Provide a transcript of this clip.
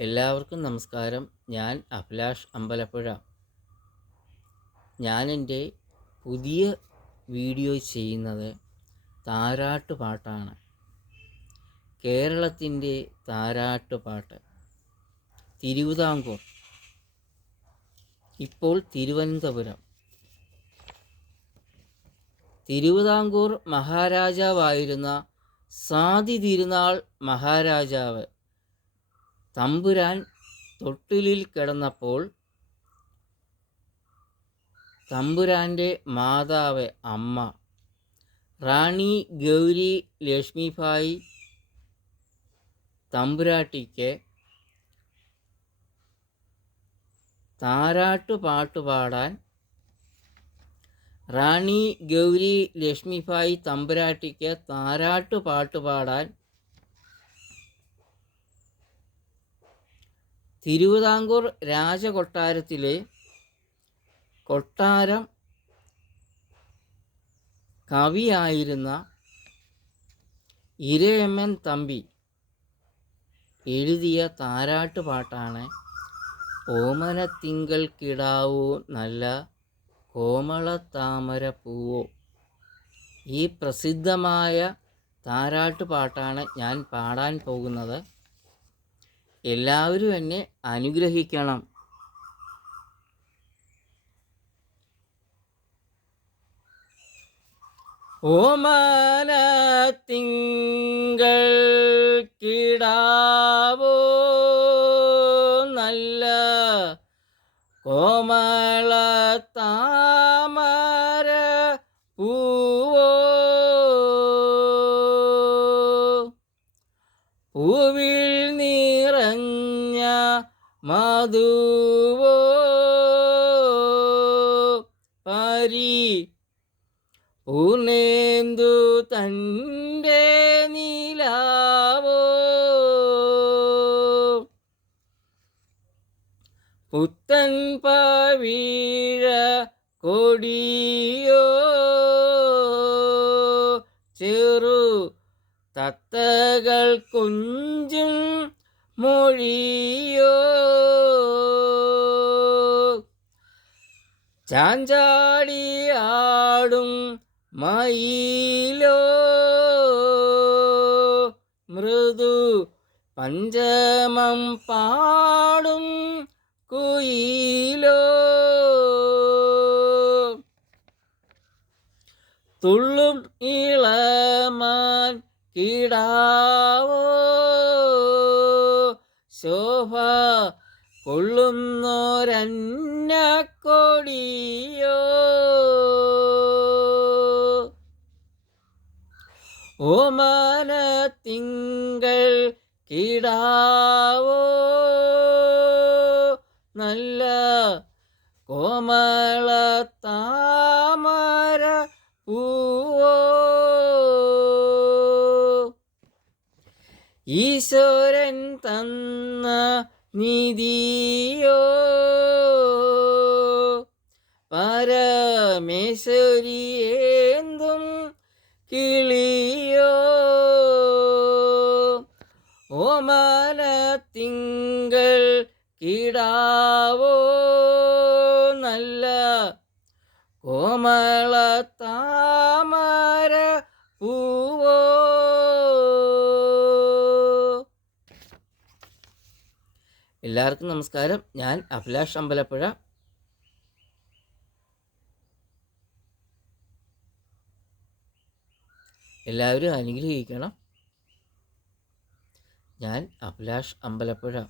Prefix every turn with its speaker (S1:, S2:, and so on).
S1: എല്ലാവർക്കും നമസ്കാരം. ഞാൻ അഭിലാഷ് അമ്പലപ്പുഴ. ഞാൻ എന്റെ പുതിയ വീഡിയോ ചെയ്യുന്നത് താരാട്ട് പാട്ടാണ്. കേരളത്തിന്റെ താരാട്ട് പാട്ട്. തിരുവിതാംകൂർ. ഇപ്പോൾ തിരുവനന്തപുരം. തിരുവിതാംകൂർ മഹാരാജാവായിരുന്ന സാതി തിരുനാൾ മഹാരാജാവ് തമ്പുരാൻ തൊട്ടിലിൽ കിടന്നപ്പോൾ തമ്പുരാന്റെ മാതാവ് അമ്മ റാണി ഗൗരി ലക്ഷ്മിഭായി തമ്പുരാട്ടിക്ക് താരാട്ടു പാട്ടുപാടാൻ റാണി ഗൗരി ലക്ഷ്മിഭായി തമ്പുരാട്ടിക്ക് താരാട്ടു പാട്ടുപാടാൻ തിരുവിതാംകൂർ രാജകൊട്ടാരത്തിലെ കൊട്ടാരം കവിയായിരുന്ന ഇരയമ്മൻ തമ്പി എഴുതിയ താരാട്ട് പാട്ടാണ് ഓമനത്തിങ്കൾ കിടാവോ നല്ല കോമളത്താമര പൂവോ ഈ പ്രസിദ്ധമായ താരാട്ട് പാട്ടാണ് ഞാൻ പാടാൻ പോകുന്നത്. എല്ലാവരും എന്നെ അനുഗ്രഹിക്കണം. ഓമനത്തിങ്കൾ കിടാവോ നല്ല കോമള താമര പൂവോ മധുവോ? പരി. പൂർണേന്ദു തന്റെ നീലാവോ? പുത്തൻ പവീഴ കൊടിയോ? ചെറു തത്തകൾ കുഞ്ചും மொழியோ. சாஞ்சாடி ஆடும் மயிலோ. மிருது பஞ்சமம் பாடும் குயிலோ. துள்ளும் இளமான் கிடா ശോഭ കൊള്ളുന്നൊരന്നക്കൊടിയോ. തിങ്കൾ കിടാവോ. നല്ല കോമള താമര പൂവോ. ഈശ്വരൻ തന്ന നിധിയോ പരമേശ്വരിയേന്തും കിളിയോ? ഓമനത്തിങ്കൾ കിടാവോ? നല്ല കോമള താമര പൂവോ എല്ലാവർക്കും നമസ്കാരം. ഞാൻ അഭിലാഷ് അമ്പലപ്പുഴ. എല്ലാവരും അനുഗ്രഹിക്കണം. ഞാൻ അഭിലാഷ് അമ്പലപ്പുഴ.